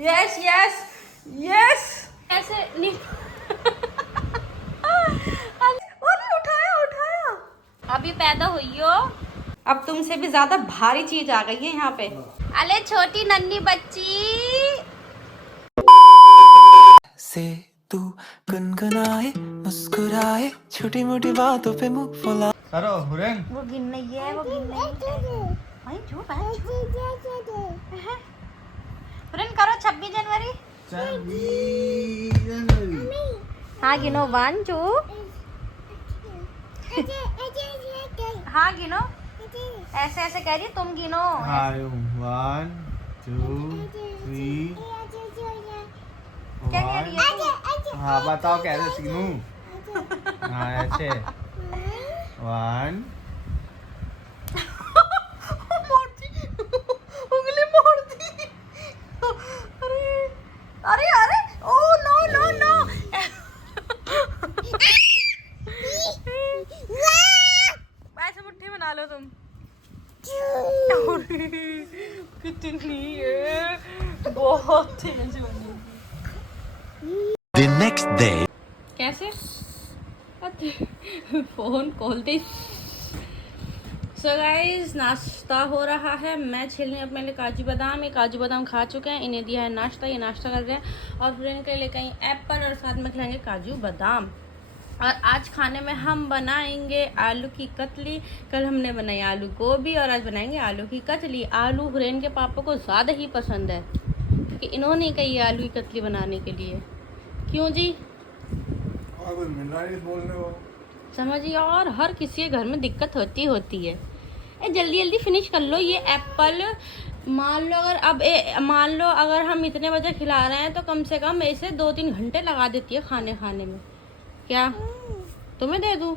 Yes yes yes ऐसे नहीं उठाया उठाया। अभी पैदा हुई हो, अब तुमसे भी ज्यादा भारी चीज आ गई है यहाँ पे। अरे छोटी नन्ही बच्ची से तू गुनगुनाए मुस्कुराए छोटी मोटी बातों पे मुंह फुला। करो हुरैन। वो गिन नहीं है, वो गिन नहीं है। भाई चुप है, हुरैन करो 26 जनवरी। हाँ गिनो 1 2। हाँ गिनो, ऐसे ऐसे कह रही तुम गिनो। 1 2 3। क्या कह रही है तू? हाँ बताओ कैसे सीनू। हाँ ऐसे 1। उंगली मोड़ दी। अरे अरे अरे ओ नो नो नो। ऐसे मुट्ठी बना लो तुम। कितनी है, बहुत तेज बनी। The next day. कैसे फोन खोलते। सो गाइस नाश्ता हो रहा है। मैं छील रही हूँ अपने लिए काजू बादाम। ये काजू बादाम खा चुके हैं, इन्हें दिया है नाश्ता, ये नाश्ता कर रहे हैं। और फिर इनके लिए कहीं एप्पल और साथ में खिलाएंगे काजू बादाम। और आज खाने में हम बनाएंगे आलू की कतली। कल हमने बनाई आलू गोभी और आज बनाएंगे आलू की कतली। आलू हुरैन के पापा को ज़्यादा ही पसंद है क्योंकि इन्होंने ही कही आलू की कतली बनाने के लिए। क्यों जी? समझिए, और हर किसी के घर में दिक्कत होती है। जल्दी जल्दी फिनिश कर लो ये एप्पल। मान लो अगर हम इतने बजे खिला रहे हैं तो कम से कम ऐसे 2-3 घंटे लगा देती है खाने में। क्या तुम्हें दे दूँ?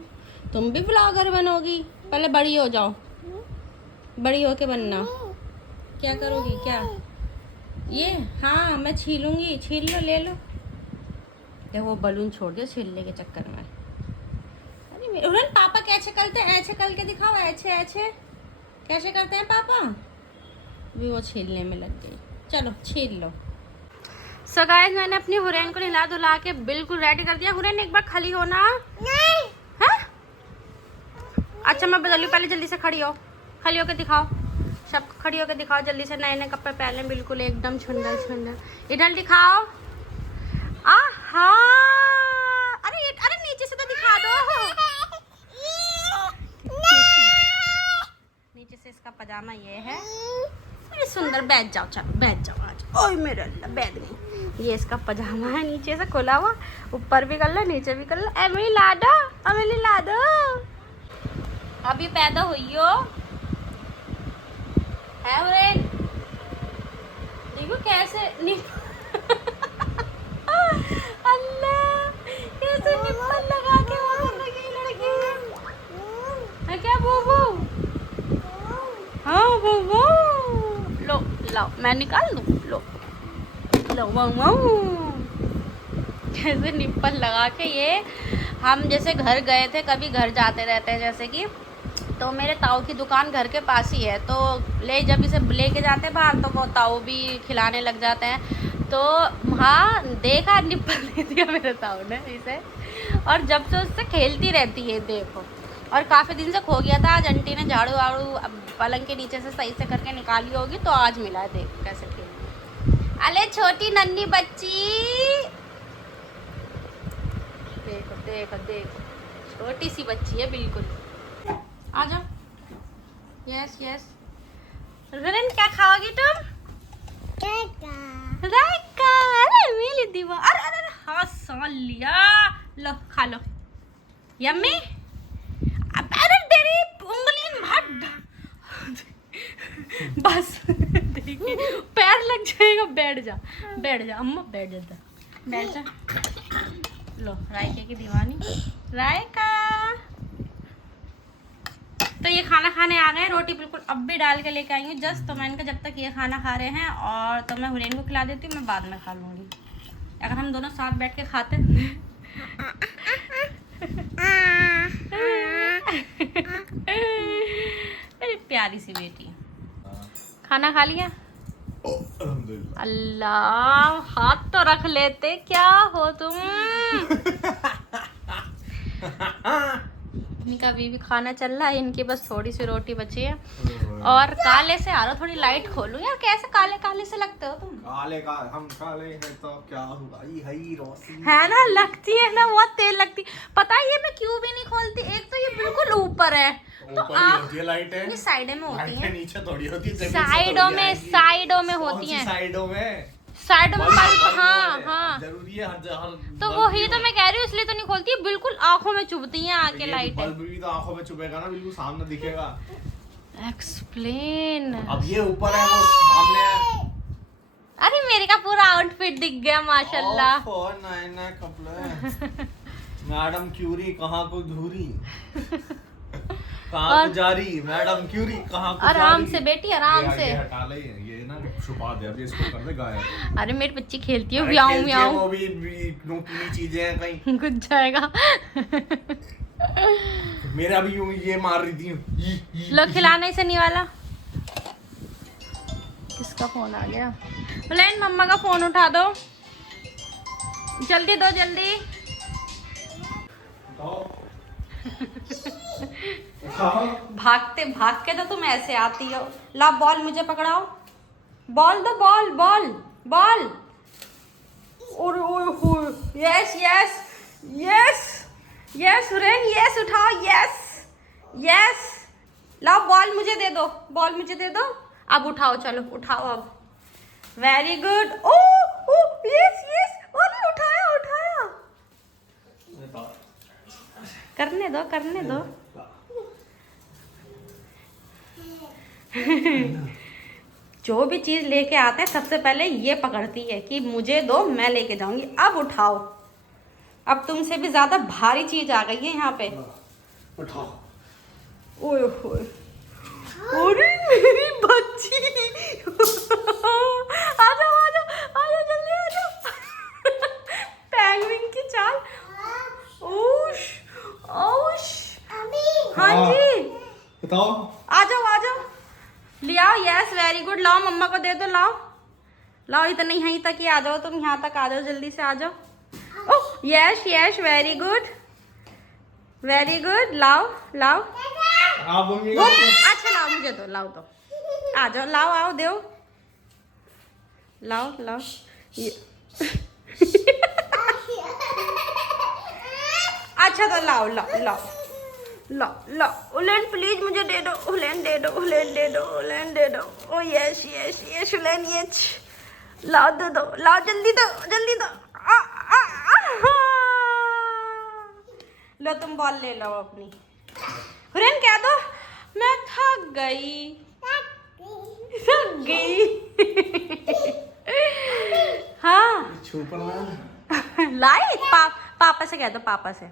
तुम भी ब्लॉगर बनोगी, पहले बड़ी हो जाओ, बड़ी होके बनना। क्या करोगी क्या ये? हाँ मैं छीलूंगी, छील लो, ले लो। या वो बलून छोड़ दिया छीलने के चक्कर में। अरे पापा कैसे करते हैं? ऐसे करके दिखाओ, ऐसे ऐसे कैसे करते हैं पापा? भी वो छीलने में लग गई। चलो छील लो। सो गाइस मैंने अपनी हुरैन को नहला धुला के बिल्कुल रेडी कर दिया। हुरैन एक बार खड़ी हो ना। नहीं है? अच्छा मैं बदलूं, पहले जल्दी से खड़ी हो, खड़ी होकर दिखाओ, सब खड़ी होकर दिखाओ जल्दी से। नए नए कपड़े पहले बिल्कुल एकदम सुंदर। इधर दिखाओ। आहा, अरे नीचे से तो दिखा दो। नीचे से इसका पजामा ये है। अरे सुंदर, बैठ जाओ, चलो बैठ जाओ आज। ओए मेरे अल्लाह, बैठ गई। ये इसका पजामा है, नीचे से खुला हुआ, ऊपर भी कर लो नीचे भी कर लो। एमिली ला दो, एमिली ला दो। अभी पैदा हुई हो है हुरैन? देखो कैसे अल्लाह कैसे निप्पल लगा के वो कर लगी लड़की है। क्या बूबू? हाँ बूबू, लो लाओ मैं निकाल दूँ, लो लो वाऊ। कैसे निप्पल लगा के। ये हम जैसे घर गए थे, कभी घर जाते रहते हैं जैसे कि, तो मेरे ताऊ की दुकान घर के पास ही है, तो जब इसे लेके जाते हैं बाहर तो वो ताऊ भी खिलाने लग जाते हैं। तो हाँ देखा, निप्पल दे दिया मेरे ताऊ ने इसे, और जब से उससे खेलती रहती है देखो। और काफ़ी दिन से खो गया था, आज आंटी ने झाड़ू वाड़ू पलंग के नीचे से सही से करके निकाली होगी तो आज मिला है। देख कैसे खेल। अरे छोटी नन्ही बच्ची, देखो देखो देखो, छोटी सी बच्ची है बिल्कुल। आ जाओ। Yes yes. हुरैन क्या खाओगी तुम? रायका। अरे मेरी दीवा, अरे अरे हाँ साल लिया, लो खा लो। यम्मी। अरे तेरी उंगली मत बस देखिए पैर लग जाएगा। बैठ जा अम्मा, बैठ जा। लो रायका की दीवानी, रायका। तो ये खाना खाने आ गए, रोटी बिल्कुल अब भी डाल के लेके आई हूँ जस्ट। तो मैं इनका जब तक ये खाना खा रहे हैं और तो मैं हुरैन को खिला देती हूँ, मैं बाद में खा लूँगी। अगर हम दोनों साथ बैठ के खाते। मेरी प्यारी सी बेटी। खाना खा लिया? अल्लाह, हाथ तो रख लेते, क्या हो तुम। इनका अभी भी खाना चल रहा है, इनकी बस थोड़ी सी रोटी बची है। और काले से आ रहा, थोड़ी लाइट खोलूं यार, कैसे काले काले से लगते हो तुम। काले का हम काले हैं तो क्या हुआ, हई रोशनी है ना, लगती है ना, बहुत तेज लगती। पता है ये मैं क्यों भी नहीं खोलती, एक तो ये बिल्कुल ऊपर है, तो आप लाइट है, ये साइड में होती है, नीचे थोड़ी होती है, साइडों में होती है, साइडों में हाँ हाँ, जरूरी है हर तो वही तो मैं कह रही हूँ, इसलिए तो नहीं खोलती, बिल्कुल आंखों में चुभती है आके लाइट। बल्ब भी तो आंखों में चुभेगा ना, बिल्कुल सामने दिखेगा। एक्सप्लेन। अब ये ऊपर है, वो सामने है। अरे मेरे का पूरा आउटफिट दिख गया माशाल्लाह। नए कपड़े। मैडम क्यूरी कहाँ को धूरी, कहाँ को जारी, मैडम क्यूरी कहाँ को आराम जारी। से बेटी, आराम से। ये हटा ले, ये ना छुपा दे, अभी इसको कर दे गायब। अरे मेरी बच्ची खेलती है, अरे म्याऊं खेलती है, म्याऊं, वो भी नोकीली चीजें हैं कहीं। कुछ जाएगा। मेरा भी यूं ये मार रही थी। लो खिलाना ही सनी वाला। किसका फोन आ गया? बुलेन, मम्मा का फोन उठा दो, जल्दी दो जल्दी। भागते भाग के तो तुम ऐसे आती हो। ला बॉल मुझे पकड़ाओ, बॉल दो, ball ball ball. Yes yes yes yes Hurain, yes उठाओ, यस यस। लाओ बॉल मुझे दे दो, बॉल मुझे दे दो। अब उठाओ, चलो उठाओ अब। Very good. ओ यस यस, अरे उठाया उठाया। करने दो करने दो। जो भी चीज लेके आते हैं सबसे पहले ये पकड़ती है कि मुझे दो, मैं लेके जाऊंगी। अब उठाओ, अब तुमसे भी ज्यादा भारी चीज आ गई है यहाँ पे। उठाओ। ओए होए, अरे मेरी बच्ची। आ जाओ आ जाओ आ जाओ, जल्दी आ जाओ। पेंगुइन की चाल। ओश ओश। हाँ जी, बताओ। आ जाओ ले आओ। यस वेरी गुड, लाओ मम्मा को दे दो, लाओ लाओ, इतना यहीं तक ही आ जाओ, तुम यहाँ तक आ जाओ, जल्दी से आ जाओ। Oh yes yes, very good very good. लाओ लाओ, अच्छा लाओ, मुझे दो, लाओ दो, आ जाओ, लाओ आओ, दो, लाओ लाओ। अच्छा तो लाओ लाओ लाओ लाओ लाओ। उलेन प्लीज मुझे दे दो, उलेन दे दो, उलेन दे दो, उलेन दे दो। ओ yes yes yes woollen, yes लाओ, दे दो, लाओ जल्दी दो, जल्दी दो। लो तुम बॉल ले लो अपनी। हुरैन कह दो, मैं थक गई थक गई। हाँ लाई, पापा से कह दो, पापा से।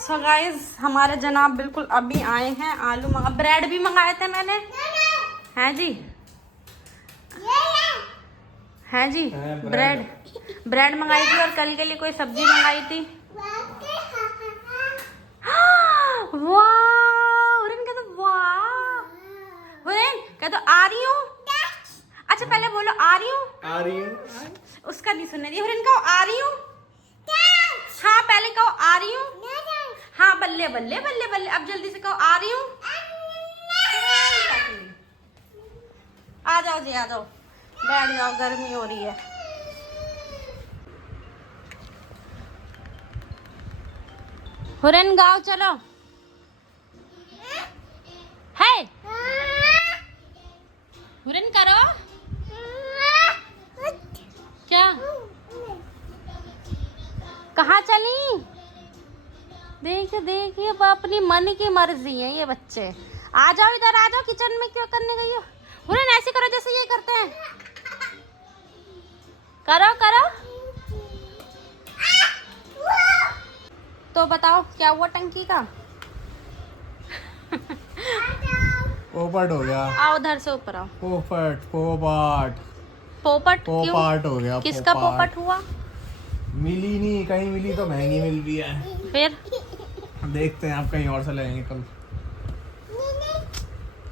सो गाइस, हमारे जनाब बिल्कुल अभी आए हैं। आलू मंगा, ब्रेड भी मंगाए थे मैंने। हैं जी, हैं जी, ब्रेड मंगाई थी, और कल के लिए कोई सब्जी मंगाई थी। वाह हुरैन कह दो, वाह हुरैन कह दो, आ रही हूँ। अच्छा पहले बोलो, आ रही हूँ। उसका नहीं सुनने दी। हुरैन कहो, आ रही हूँ। हाँ पहले कहो, आ रही हूँ। हाँ बल्ले बल्ले बल्ले बल्ले, अब जल्दी से कहो, आ रही हूँ। आ जाओ जी, आ जाओ, बैठ जाओ, गर्मी हो रही है। हुरैन गाँव चलो। है हुरैन करो क्या, कहाँ चली? देखिए देखिए, अपनी मन की मर्जी है ये बच्चे। आ जाओ इधर, आ जाओ, किचन में क्यों करने गई हो? हुरैन ऐसे करो जैसे ये करते हैं, करो करो। तो बताओ क्या हुआ टंकी का? पोपट हो गया। आओ उधर से ऊपर आओ। पोपट हो गया। किसका पोपट हुआ? मिली नहीं, कहीं मिली तो महंगी मिल रही है। फिर देखते हैं, आप कहीं और से लेंगे कल।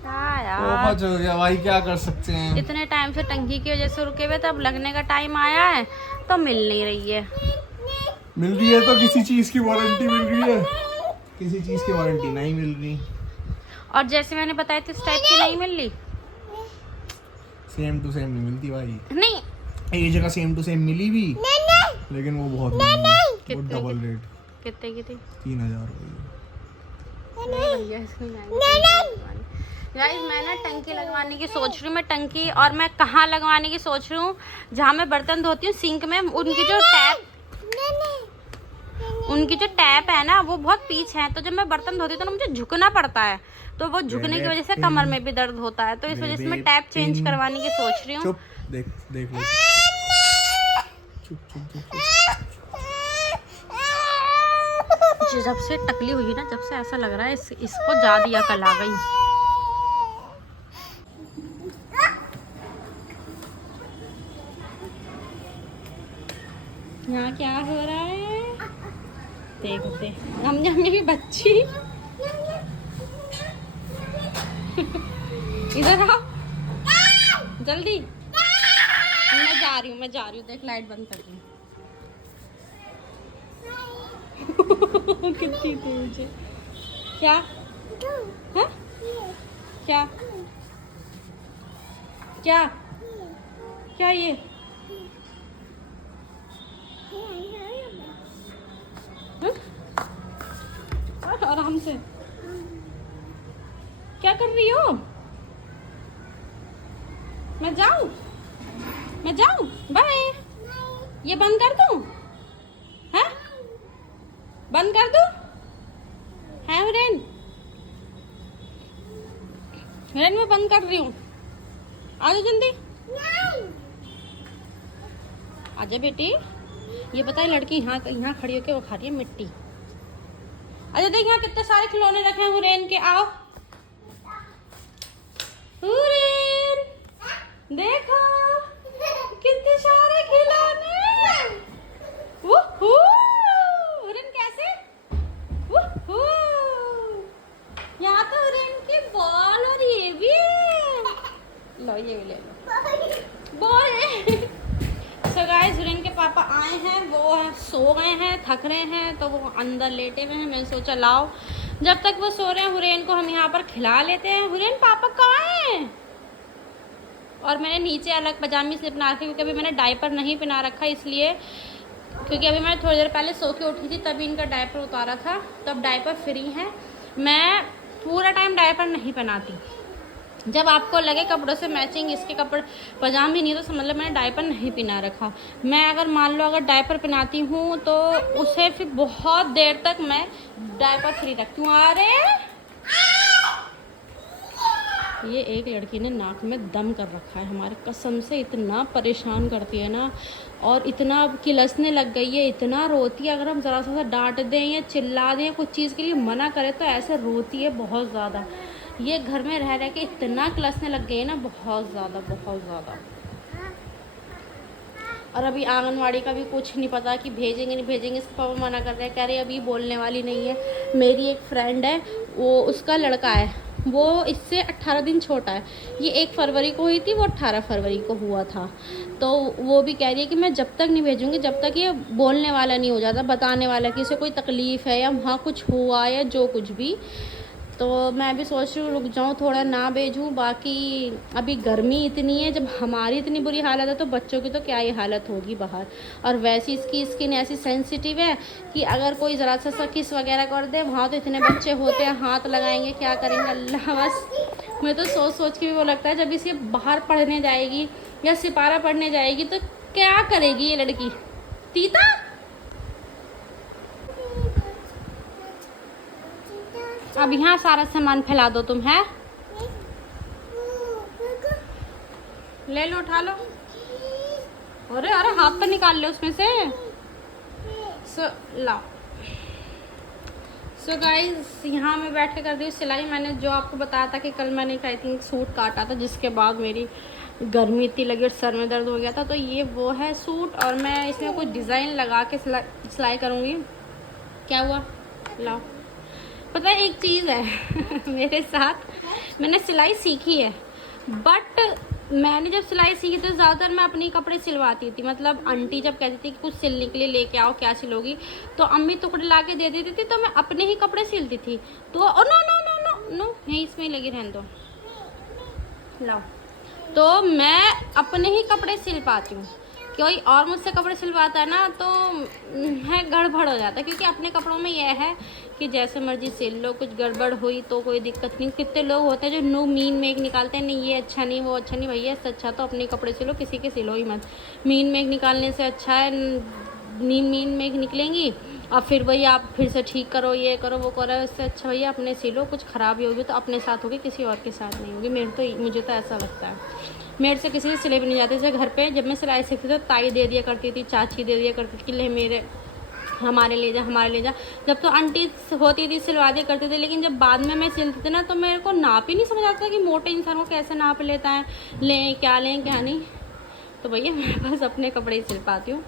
क्या यार, बहुत हो गया भाई, क्या कर सकते हैं। इतने टाइम से टंकी की वजह से रुके हुए थे, अब लगने का टाइम आया है तो मिल नहीं रही है। मिल रही है तो किसी चीज की वारंटी मिल रही है, किसी चीज की वारंटी नहीं मिल रही। और जैसे मैंने बताया थी उस टाइप की नहीं मिल रही। सेम टू सेम नहीं मिलती भाई। नहीं, एक जगह सेम टू सेम मिली भी, लेकिन वो बहुत महंगी, वो कितने डबल रेट, कितने की थी? 3000 रुपये। गाइस मैं ना टंकी लगवाने की सोच रही हूँ, मैं टंकी, और मैं कहाँ लगवाने की सोच रही हूँ, जहाँ मैं बर्तन धोती हूँ सिंक में, उनकी जो टैप है ना वो बहुत पीछे है, तो जब मैं बर्तन धोती हूँ तो ना मुझे झुकना पड़ता है, तो वो झुकने की वजह से कमर में भी दर्द होता है, तो इस वजह से मैं टैप चेंज करवाने की सोच रही हूँ। चुप, देख देख ले। चुप चुप चुप चुप। जब से टकली हुई ना, जब से ऐसा लग रहा है इसको ज्यादा अकल आ गई। यहाँ क्या हो रहा है देखते, हम भी बच्ची इधर आओ जल्दी, मैं जा रही हूँ, देख लाइट बंद कर रही हूँ। कितनी तेज है। क्या है? क्या क्या क्या ये आराम से क्या कर रही हो? मैं जाऊं बाय। ये बंद कर दूं? है बंद कर दूं? है हुरैन मैं बंद कर रही हूँ, आ जाओ जल्दी। आजा बेटी। ये बताए लड़की यहाँ खड़ी होके वो खा रही है मिट्टी। अच्छा देख यहाँ कितने सारे खिलौने रखे हैं हुरैन के, आओ हुरैन देखो कितने सारे खिलौने। हुरैन कैसे? यहाँ तो हुरैन की बॉल और ये भी है, लो ये भी ले लो बॉल है। सो गाइस हुरैन के पापा आए हैं, वो सो गए हैं, थक रहे हैं, तो वो अंदर लेटे हुए हैं। मैंने सोचा लाओ जब तक वो सो रहे हैं हुरैन को हम यहाँ पर खिला लेते हैं। हुरैन पापा कहाँ हैं? और मैंने नीचे अलग पजामी स्लिप पहना रखी क्योंकि अभी मैंने डायपर नहीं पहना रखा, इसलिए क्योंकि अभी मैं थोड़ी देर पहले सो के उठी थी तभी इनका डायपर उतारा था, तो अब डायपर फ्री है। मैं पूरा टाइम डायपर नहीं पहनाती, जब आपको लगे कपड़ों से मैचिंग इसके कपड़े पजामी नहीं तो समझ लो मैंने डायपर नहीं पहना रखा। मैं अगर मान लो अगर डायपर पहनाती हूँ तो उसे फिर बहुत देर तक मैं डायपर फ्री रखती हूँ। अरे ये एक लड़की ने नाक में दम कर रखा है हमारे, कसम से इतना परेशान करती है ना, और इतना किलसने लग गई है, इतना रोती है। अगर हम ज़रा सा डांट दें या चिल्ला दें कुछ चीज़ के लिए मना करें तो ऐसे रोती है बहुत ज़्यादा। ये घर में रह रह के इतना किलसने लग गई है ना, बहुत ज़्यादा। और अभी आंगनवाड़ी का भी कुछ नहीं पता कि भेजेंगे नहीं भेजेंगे, इसके पापा मना कर रहे हैं, कह रहे अभी बोलने वाली नहीं है। मेरी एक फ्रेंड है, वो उसका लड़का है, वो इससे 18 दिन छोटा है। ये 1 फरवरी को हुई थी, वो 18 फरवरी को हुआ था। तो वो भी कह रही है कि मैं जब तक नहीं भेजूँगी जब तक ये बोलने वाला नहीं हो जाता, बताने वाला कि इसे कोई तकलीफ़ है या वहाँ कुछ हुआ या जो कुछ भी। तो मैं भी सोच रही हूँ रुक जाऊँ थोड़ा, ना भेजूँ। बाकी अभी गर्मी इतनी है, जब हमारी इतनी बुरी हालत है तो बच्चों की तो क्या ही हालत होगी बाहर। और वैसे इसकी स्किन ऐसी सेंसिटिव है कि अगर कोई ज़रा सा किस वगैरह कर दे, वहाँ तो इतने बच्चे होते हैं, हाथ लगाएंगे, क्या करेंगे अल्लाह। बस मैं तो सोच के भी वो लगता है जब इसे बाहर पढ़ने जाएगी या सिपारा पढ़ने जाएगी तो क्या करेगी ये लड़की। तीता अब यहाँ सारा सामान फैला दो तुम, है ले लो उठा लो। अरे हाथ तो निकाल लो उसमें से। लाओ। सो गाइस यहाँ मैं बैठ के कर रही हूँ सिलाई। मैंने जो आपको बताया था कि कल मैंने आई थिंक सूट काटा था, जिसके बाद मेरी गर्मी इतनी लगी और सर में दर्द हो गया था, तो ये वो है सूट। और मैं इसमें कुछ डिज़ाइन लगा के सिलाई करूँगी। क्या हुआ? लाओ। पता है एक चीज़ है मेरे साथ, मैंने सिलाई सीखी है, बट मैंने जब सिलाई सीखी तो ज़्यादातर मैं अपने कपड़े सिलवाती थी। मतलब आंटी जब कहती थी कि कुछ सिलने के लिए लेके आओ, क्या सिलोगी, तो अम्मी टुकड़े ला के दे देती थी, तो मैं अपने ही कपड़े सिलती थी। तो no no no no no, यहीं इसमें लगी रहने दो, लाओ। तो मैं अपने ही कपड़े सिल पाती हूँ। कोई और मुझसे कपड़े सिलवाता है ना तो है गड़बड़ हो जाता है, क्योंकि अपने कपड़ों में यह है कि जैसे मर्जी सिल लो, कुछ गड़बड़ हुई तो कोई दिक्कत नहीं। कितने लोग होते हैं जो नो मीन मेक निकालते हैं, नहीं ये अच्छा नहीं वो अच्छा नहीं। भैया इससे अच्छा तो अपने कपड़े सिलो, किसी के सिलो ही मत। मीन मेक निकालने से अच्छा है मीन मेक निकलेंगी और फिर वही आप फिर से ठीक करो, ये करो वो करो। इससे अच्छा भैया अपने सिलो, कुछ ख़राबी होगी तो अपने साथ होगी, किसी और के साथ नहीं होगी। मुझे तो ऐसा लगता है। मेरे से किसी से सिले भी नहीं जाते। जैसे घर पे जब मैं सिलाई सीखती थी तो ताई दे दिया करती थी, चाची दे दिया करती थी कि ले मेरे हमारे ले जा। जब तो आंटी होती थी सिलवा दिया करते थे, लेकिन जब बाद में मैं सिलती थी ना तो मेरे को नाप ही नहीं समझ आता कि मोटे इंसान को कैसे नाप लेता है, लें क्या नहीं। तो भैया मैं बस अपने कपड़े ही सिल पाती हूँ।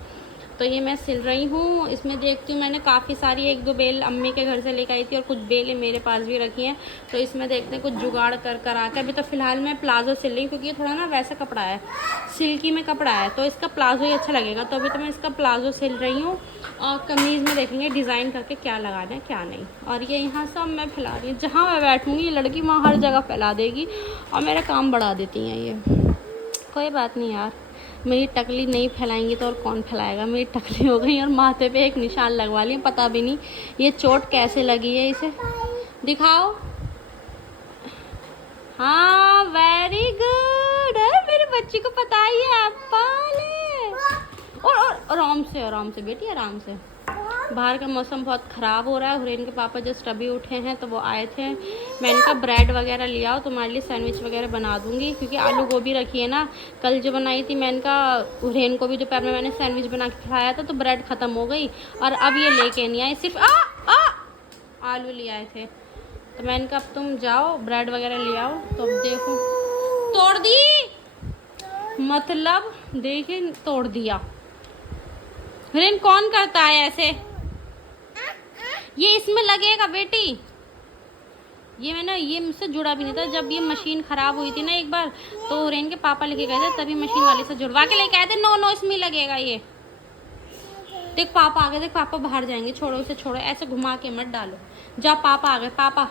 तो ये मैं सिल रही हूँ। इसमें देखती हूँ, मैंने काफ़ी सारी 1-2 बेल अम्मी के घर से लेकर आई थी और कुछ बेलें मेरे पास भी रखी हैं। तो इसमें देखते हैं कुछ जुगाड़ कर आकर। अभी तो फ़िलहाल मैं प्लाज़ो सिल रही हूँ, क्योंकि ये थोड़ा ना वैसा कपड़ा है, सिल्की में कपड़ा है, तो इसका प्लाज़ो ही अच्छा लगेगा। तो अभी तो मैं इसका प्लाज़ो सिल रही हूँ और कमीज़ में देखेंगे डिज़ाइन करके क्या लगाना है क्या नहीं। और ये यहाँ सब मैं फैला रही हूँ, जहाँ मैं बैठूँगी ये लड़की वहाँ हर जगह फैला देगी और मेरा काम बढ़ा देती हैं ये। कोई बात नहीं यार, मेरी टकली नहीं फैलाएंगी तो और कौन फैलाएगा। मेरी टकली हो गई और माथे पे एक निशान लगवा लिया, पता भी नहीं ये चोट कैसे लगी है। इसे दिखाओ। हाँ वेरी गुड, मेरे बच्ची को पता ही है एप्पल है। और आराम से बेटी, आराम से। बाहर का मौसम बहुत ख़राब हो रहा है। हुरैन के पापा जस्ट अभी उठे हैं तो वो आए थे। मैं इनका ब्रेड वगैरह लिया हो, तुम्हारे लिए सैंडविच वगैरह बना दूंगी, क्योंकि आलू गोभी रखी है ना। कल जो बनाई थी मैं इनका, हुरैन को भी दोपहर में मैंने सैंडविच बना के खिलाया था, तो ब्रेड ख़त्म हो गई और अब ये लेके नहीं आए, सिर्फ आलू ले आए थे। तो मैं इनका, अब तुम जाओ ब्रेड वगैरह ले आओ। तो अब देखो, तोड़ दी, मतलब देखिए तोड़ दिया। हुरैन कौन करता है ऐसे? ये इसमें लगेगा बेटी। ये मुझसे जुड़ा भी नहीं था। जब ये मशीन ख़राब हुई थी ना एक बार, तो हुरैन के पापा लेके गए थे, तभी मशीन वाले से जुड़वा के लेके आए थे। नो इसमें लगेगा ये। देख पापा आ गए, देख पापा बाहर जाएंगे, छोड़ो इसे, छोड़ो, ऐसे घुमा के मत डालो। जाओ पापा आ गए, पापा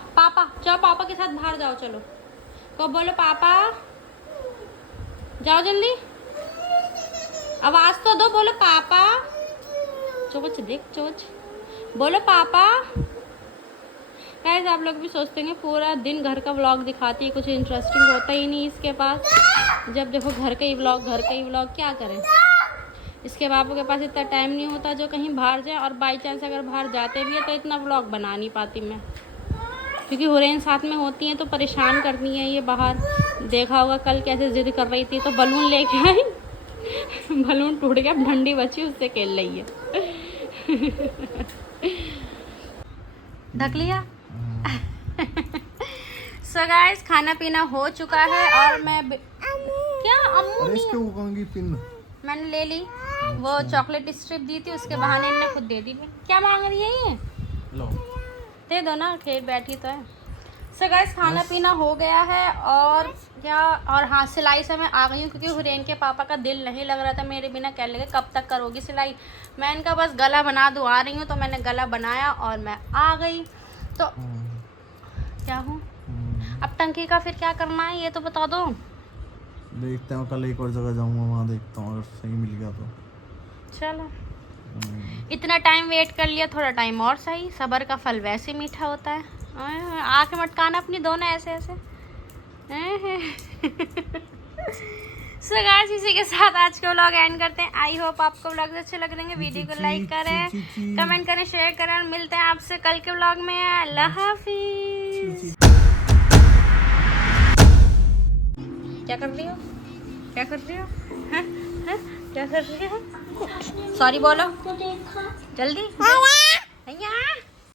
जाओ, पापा के साथ बाहर जाओ, चलो तो बोलो पापा, जाओ जल्दी, आवाज़ तो दो, बोलो पापा। चोच देख, चोच, बोलो पापा। गाइस आप लोग भी सोचते हैं पूरा दिन घर का व्लॉग दिखाती है, कुछ इंटरेस्टिंग होता ही नहीं इसके पास। जब देखो घर का ही व्लॉग, क्या करें। इसके बापू के पास इतना टाइम नहीं होता जो कहीं बाहर जाए, और बाई चांस अगर बाहर जाते भी है तो इतना व्लॉग बना नहीं पाती मैं, क्योंकि हुरैन साथ में होती हैं तो परेशान करती हैं ये बाहर। देखा होगा कल कैसे जिद कर रही थी, तो बलून लेके आई, बलून टूट गया, डंडी बची, उससे खेल रही है। ढक लिया। सो गाइस खाना पीना हो चुका है और मैं क्या अम्मू नहीं, पिन मैंने ले ली। वो चॉकलेट स्ट्रिप दी थी, उसके बहाने इन्होंने खुद दे दी। क्या मांग रही है ये? लो दे दो ना, खेल बैठी तो है। सो गाइस खाना पीना हो गया है और क्या, और हाँ सिलाई से मैं आ गई हूँ, क्योंकि हुरैन के पापा का दिल नहीं लग रहा था मेरे बिना। कह लगे कब तक करोगी सिलाई, मैं इनका बस गला बना दूँ, आ रही हूँ। तो मैंने गला बनाया और मैं आ गई। तो क्या हूँ अब, टंकी का फिर क्या करना है ये तो बता दो। देखते हैं, कल एक और जगह जाऊंगा, वहाँ देखता हूँ, अगर सही मिल गया तो चलो। इतना टाइम वेट कर लिया, थोड़ा टाइम और सही, सब्र का फल वैसे मीठा होता है। आँख मटकाना अपनी दोनों ऐसे ऐसे। सो गाइस इसी के साथ आज का व्लॉग एंड करते हैं। आई होप आपको व्लॉग अच्छे लग रहे हैं। वीडियो को लाइक करें, कमेंट करें, शेयर करें और मिलते हैं आपसे कल के व्लॉग में। अल्लाह हाफिज। क्या कर रही हो, क्या कर रही हो, क्या कर रही हो? सॉरी बोलो जल्दी।